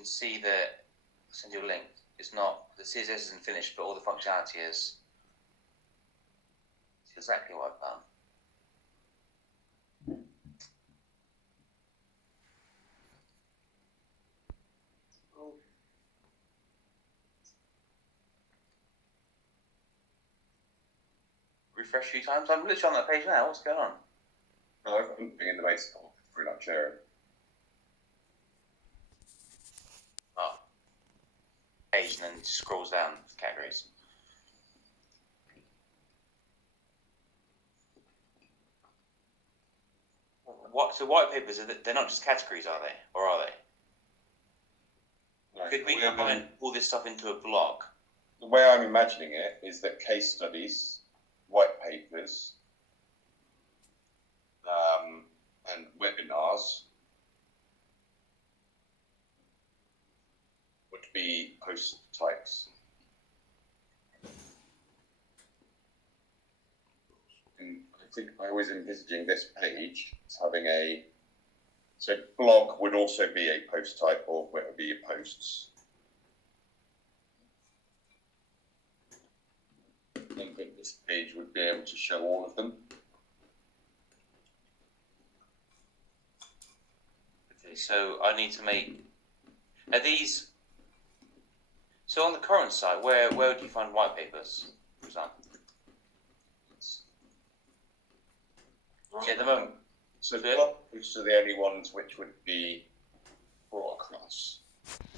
can see that, I'll send you a link. It's not, the CSS isn't finished, but all the functionality is. It's exactly what I've done. Refresh a few times. I'm literally on that page now. What's going on? No, I've been in the basic pretty much sharing. Oh. Page and then it scrolls down categories. What? So white papers, they're not just categories, are they? Or are they? No, Could we combine all this stuff into a block? The way I'm imagining it is that case studies, white papers, and webinars would be post types. And I think I was envisaging this page as having so blog would also be a post type, or it would be your posts. I think that this page would be able to show all of them. Okay, so I need to make. Are these? So on the current site, where would you find white papers, for example? Yeah, at the moment. So blog posts are the only ones which would be brought across,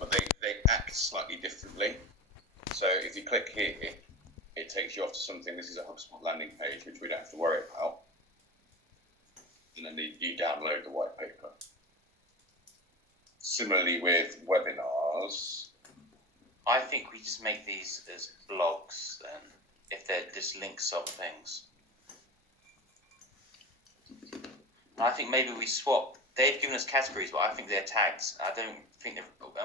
but they act slightly differently. So if you click here, it takes you off to something. This is a HubSpot landing page, which we don't have to worry about. And then you download the white paper. Similarly with webinars. I think we just make these as blogs then, if they're just links of things. And I think maybe we swap. They've given us categories, but I think they're tags. I don't think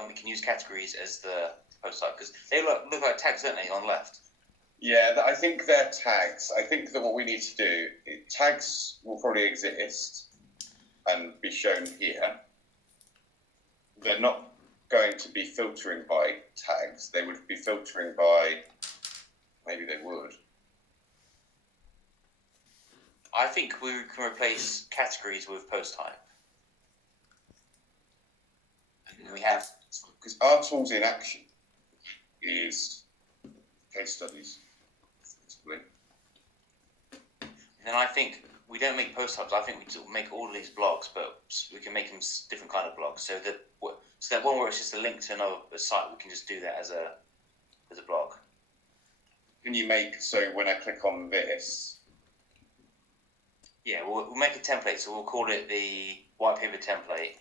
we can use categories as the post type, because they look like tags, don't they, on the left? Yeah, I think they're tags. I think that what we need to do, tags will probably exist and be shown here. They're not going to be filtering by tags. They would be filtering by, maybe they would. I think we can replace categories with post type. And we have, because our tools in action is case studies. And then I think we don't make post types. I think we make all of these blogs, but we can make them different kind of blogs. So that one where it's just a link to another site, we can just do that as a blog. Can you make, so when I click on this? Yeah, we'll make a template. So we'll call it the white paper template,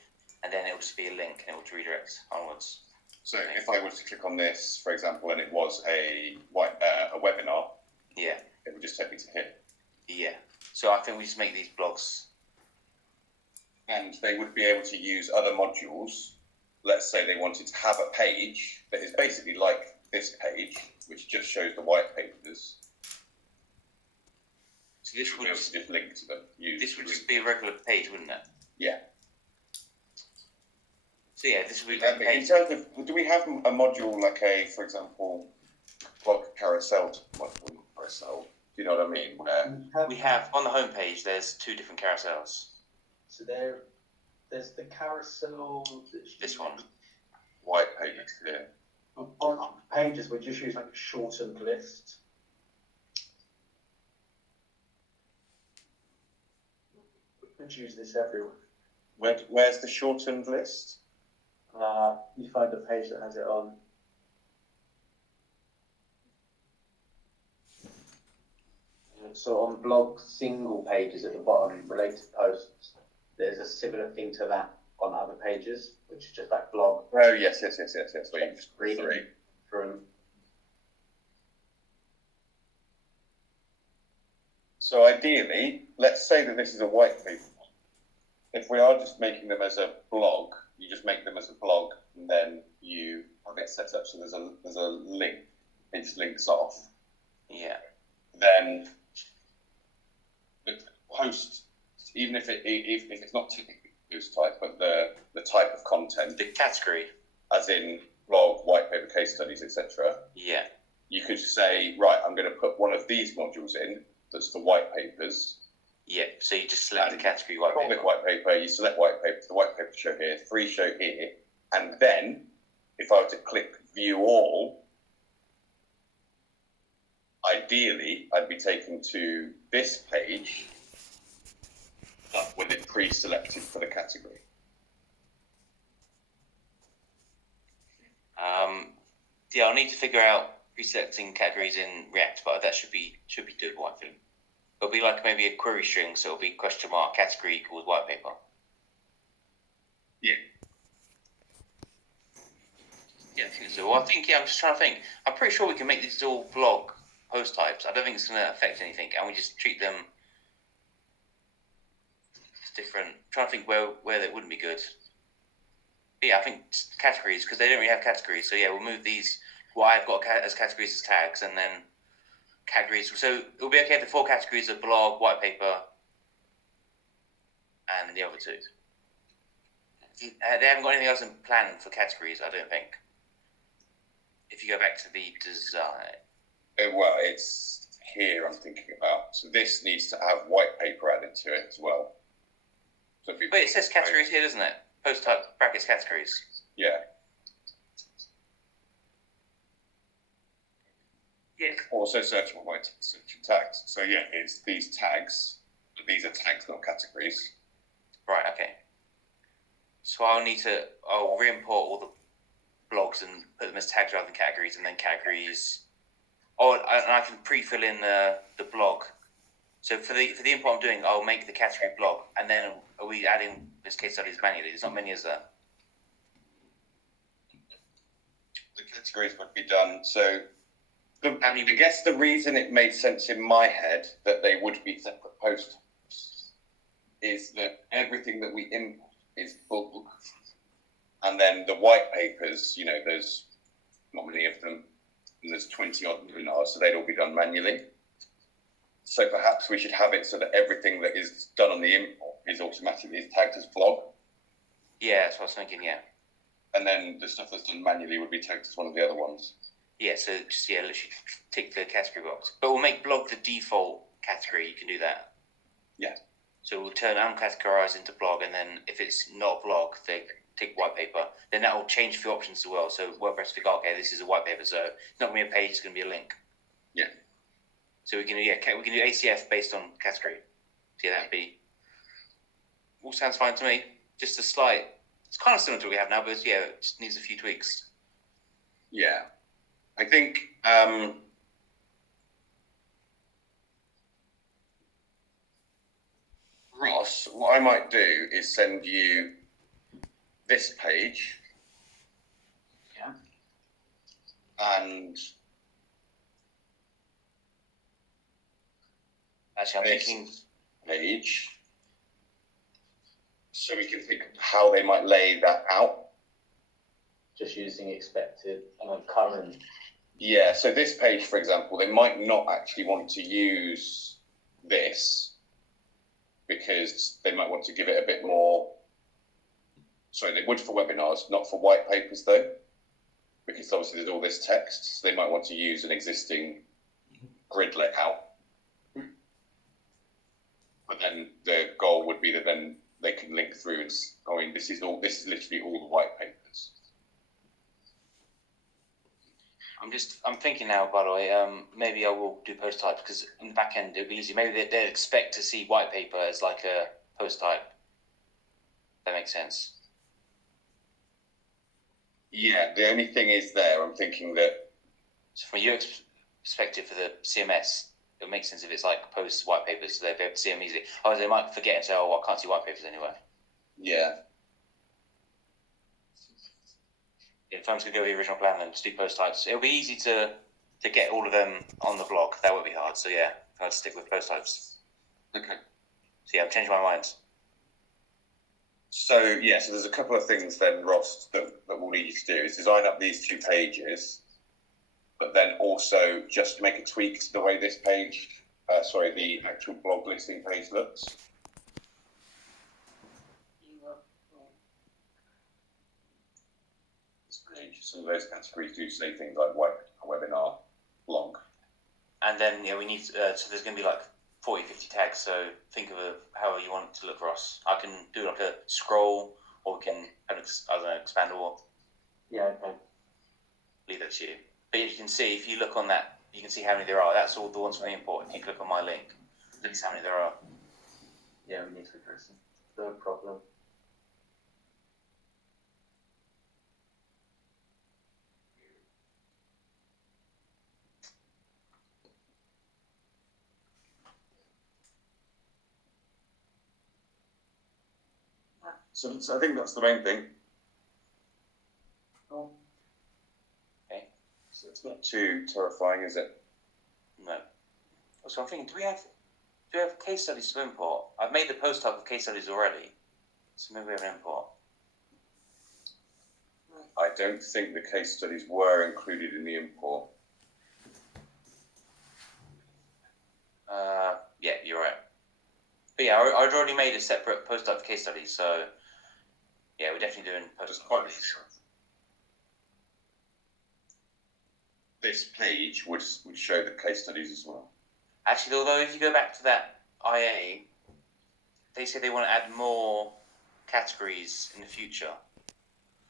and then it'll just be a link, and it will redirect onwards. So if I was to click on this, for example, and it was a webinar, yeah, it would just take me to here. Yeah. So I think we just make these blogs. And they would be able to use other modules. Let's say they wanted to have a page that is basically like this page, which just shows the white papers. So this would just link to them. This would just be a regular page, wouldn't it? Yeah. So yeah, this would be like a page. In terms of, do we have a module like for example, blog carousel carousel? Do you know what I mean? Where we have on the homepage, there's two different carousels. So there's the carousel. This one. White pages here. On pages, we just use like a shortened list. We could use this everywhere. Where's the shortened list? You find a page that has it on. So on blog single pages at the bottom, related posts, there's a similar thing to that on other pages, which is just like blog. Oh yes. So you just reading through. So ideally, let's say that this is a white paper. If we are just making them as a blog, you just make them as a blog, and then you have it set up so there's a link. It just links off. Yeah. Then the post, even if it's not typically post type, but the type of content, the category. as in blog, white paper, case studies, etc. Yeah. You could say, right, I'm going to put one of these modules in that's for white papers. Yeah. So you just select the category white Call paper. it white paper. You select white paper. The white paper show here. 3 show here. And then, if I were to click view all, ideally, I'd be taken to this page with it pre-selected for the category. Yeah, I'll need to figure out pre-selecting categories in React, but that should be doable, I think. It'll be like maybe a query string, so it'll be question mark category equals white paper. Yeah. Yeah, I think so. Well, I'm just trying to think. I'm pretty sure we can make these all blog post types. I don't think it's going to affect anything, and we just treat them as different. I'm trying to think where they wouldn't be good. But yeah, I think categories, because they don't really have categories. So yeah, we'll move these. What I've got as categories as tags, and then categories. So it'll be okay if the 4 categories are blog, white paper, and the other 2. They haven't got anything else in plan for categories, I don't think. If you go back to the design. Well, it's here I'm thinking about. So this needs to have white paper added to it as well. So Wait, it says categories here, doesn't it? Post type brackets categories. Yeah. Yeah. Also searchable by tags. So yeah, it's these tags. But these are tags, not categories. Right, okay. So I'll re-import all the blogs and put them as tags rather than categories, and then categories. Oh, and I can pre-fill in the blog. So for the import I'm doing, I'll make the category blog, and then are we adding this case studies manually? There's not many, is there? The categories would be done. So I guess the reason it made sense in my head that they would be separate posts is that everything that we import is bulk, and then the white papers, there's not many of them, and there's 20 odd webinars, so they'd all be done manually. So perhaps we should have it so that everything that is done on the import is automatically tagged as blog. Yeah, that's what I was thinking, yeah. And then the stuff that's done manually would be tagged as one of the other ones. Yeah, so just, literally tick the category box. But we'll make blog the default category, you can do that. Yeah. So we'll turn uncategorized into blog, and then if it's not blog, they tick white paper. Then that will change a few options as well. So WordPress will go, okay, this is a white paper, so it's not going to be a page, it's going to be a link. Yeah. So we can do ACF based on category. So yeah, that'd be all sounds fine to me. Just a slight. It's kind of similar to what we have now, but yeah, it just needs a few tweaks. Yeah, I think Ross, what I might do is send you this page. Yeah. And Actually, I'm this thinking page, so we can think of how they might lay that out. Just using expected current. Yeah, so this page, for example, they might not actually want to use this because they might want to give it a bit more. Sorry, they would for webinars, not for white papers though, because obviously there's all this text. So they might want to use an existing grid layout. But then the goal would be that then they can link through and this is literally all the white papers. I'm thinking now, by the way, maybe I will do post types because in the back end it'll be easy. Maybe they'd expect to see white paper as like a post type. That makes sense. Yeah, the only thing is I'm thinking that. So from a UX perspective for the CMS, it makes sense if it's like post white papers, so they'll be able to see them easily. Oh, they might forget and say, I can't see white papers anywhere. Yeah. If I'm just going to go with the original plan and just do post types, it'll be easy to get all of them on the blog. That won't be hard. So yeah, I'll stick with post types. Okay. So yeah, I've changed my mind. So there's a couple of things then, Ross, that we'll need you to do is design up these 2 pages, but then also just make a tweak to the way this page, the actual blog listing page looks. page, some of those categories do say things like webinar, blog. And then we need so there's going to be like 40, 50 tags. So think of however you want it to look, Ross. I can do like a scroll, or we can have expandable. Yeah, okay. Leave that to you. But you can see, if you look on that, you can see how many there are. That's all the ones from the import. If you click on my link, look how many there are. Yeah, we need to address it. No problem. So I think that's the main thing. Oh. Okay. So it's not too terrifying, is it? No. So I'm thinking, do we have case studies to import? I've made the post type of case studies already, so maybe we have an import. I don't think the case studies were included in the import. Yeah, you're right. But yeah, I'd already made a separate post type for case studies, so yeah, we're definitely doing post Just type. quite this page would show the case studies as well. Actually, although if you go back to that IA, they say they want to add more categories in the future.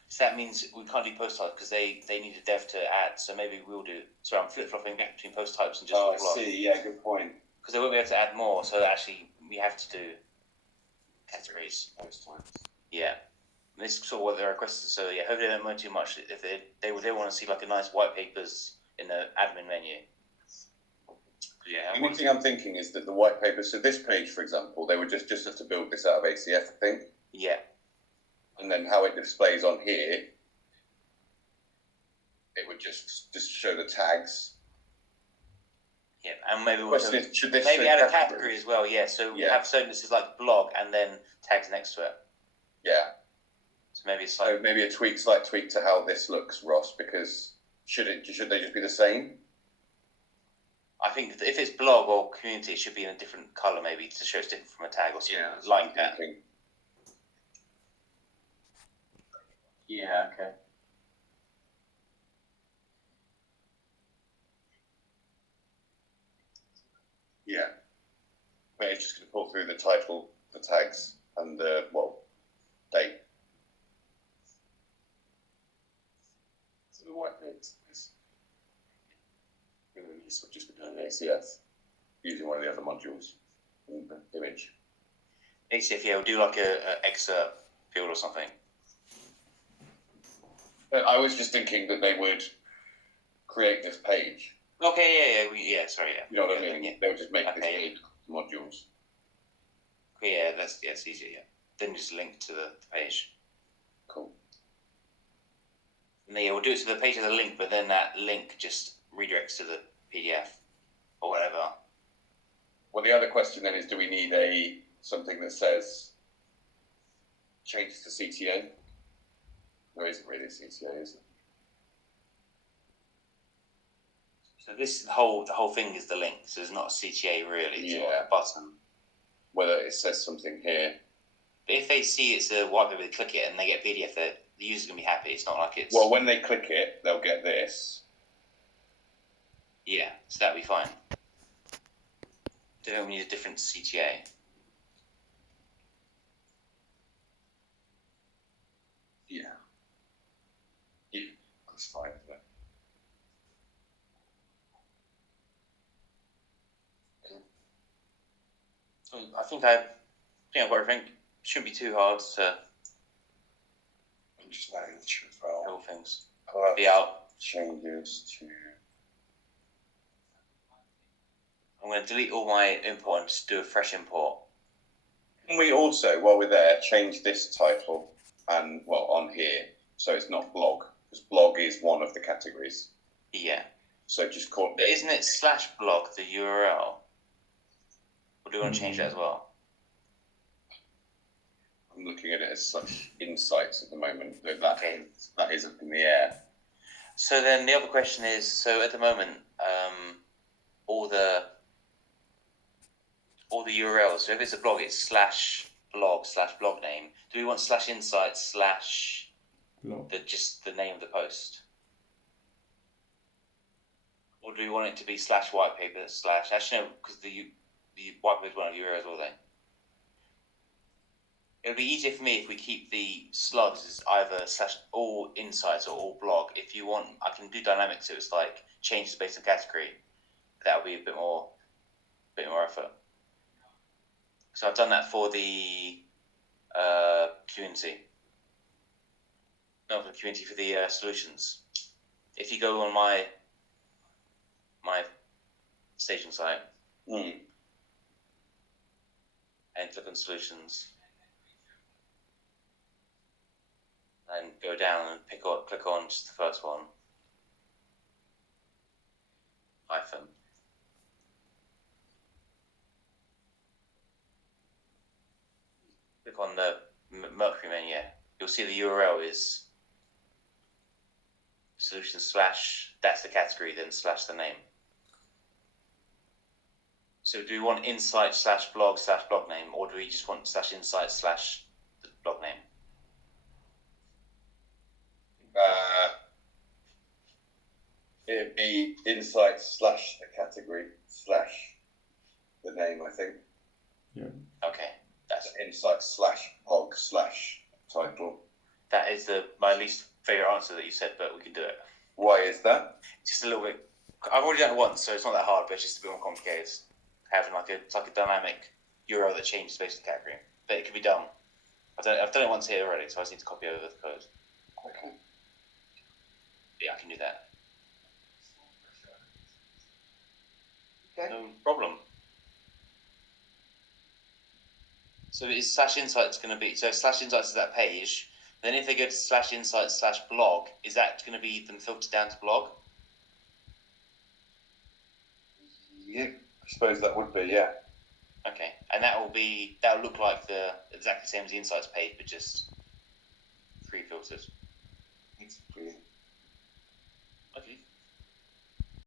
So that means we can't do post types because they need a dev to add. So maybe we'll do. Sorry, I'm flip-flopping back between post types and just I blog. see. Yeah, good point. Because they won't be able to add more. So actually, we have to do categories. Post types. Yeah. And this is sort of what they're requesting. So yeah, hopefully they don't mind too much. If they want to see like a nice white papers in the admin menu. Yeah. The only thing I'm thinking is that the white paper. So this page, for example, they would just have to build this out of ACF, I think. Yeah. And then how it displays on here, it would just show the tags. Yeah, and maybe we'll Question is, should this maybe show add a categories? category as well. Yeah, so we Yeah. have something that says like blog and then tags next to it. Yeah. So maybe it's So like maybe a slight tweak to how this looks, Ross, because should they just be the same? I think if it's blog or community, it should be in a different color maybe to show it's different from a tag or something like that. Yeah, okay. Yeah. But it's just going to pull through the title, the tags, and the, date. So the white notes is just be done in ACS using one of the other modules in the image. ACF, yeah, we'll do like a excerpt field or something. I was just thinking that they would create this page. Okay, yeah, sorry, yeah. You know what I mean? Yeah. They would just make this Okay. page modules. Yeah, that's easier, yeah. Then just link to the page. Cool. And then, yeah, we'll do it to the page of the link, but then that link just redirects to the PDF or whatever. Well, the other question then is, do we need something that says changes to CTA? There isn't really a CTA, is it? So this the whole thing is the link. So there's not a CTA really. It's not a button. Whether it says something here. But if they see it's a white paper, they click it and they get PDF, the user's gonna be happy. It's not like it's. Well, when they click it, they'll get this. Yeah, so that'd be fine. Don't we need a different CTA? Yeah. Yeah, that's fine. I think I've got everything. Shouldn't be too hard to I'm just adding the as well. all things. I'll Be out. changes to. I'm going to delete all my import and just do a fresh import. Can we also, while we're there, change this title and on here so it's not blog, because blog is one of the categories. Yeah. So just call But isn't it /blog the URL? Or do you want to change that as well? I'm looking at it as such insights at the moment that is up in the air. So then the other question is, so at the moment, all the URLs, so if it's a blog, it's /blog/blog name. Do we want /insights/ Blog. just the name of the post? Or do we want it to be slash white paper slash? Actually, no, because the white paper is one of your errors, will they? It would be easier for me if we keep the slugs as either slash all insights or all blog. If you want, I can do dynamics, so it's like changes based on category. That would be a bit more effort. So I've done that for the community. No, for the community, for the solutions. If you go on my staging site Mm. and click on solutions, and go down and click on just the first one, hyphen. Click on the Mercury menu. You'll see the URL is solution slash, that's the category, then slash the name. So do we want insight slash blog name, or do we just want slash insight slash the blog name? It'd be insight slash the category slash the name, I think. Okay, that's Insight slash blog slash title. that is my least favorite answer that you said, but we can do it. Why is that? Just a little bit. I've already done it once, so it's not that hard, but it's just a bit more complicated. Having it's like a dynamic URL that changes based on category, but it can be done. I've done it once here already, so I just need to copy over the code. Okay. Yeah, I can do that. Okay. No problem. So is slash insights going to be, so slash insights is that page, then if they go to slash insights slash blog, is that going to be them filtered down to blog? Yeah, I suppose that would be, yeah. Okay, and that'll look like the exactly same as the insights page, but just 3 filters. It's brilliant. Okay.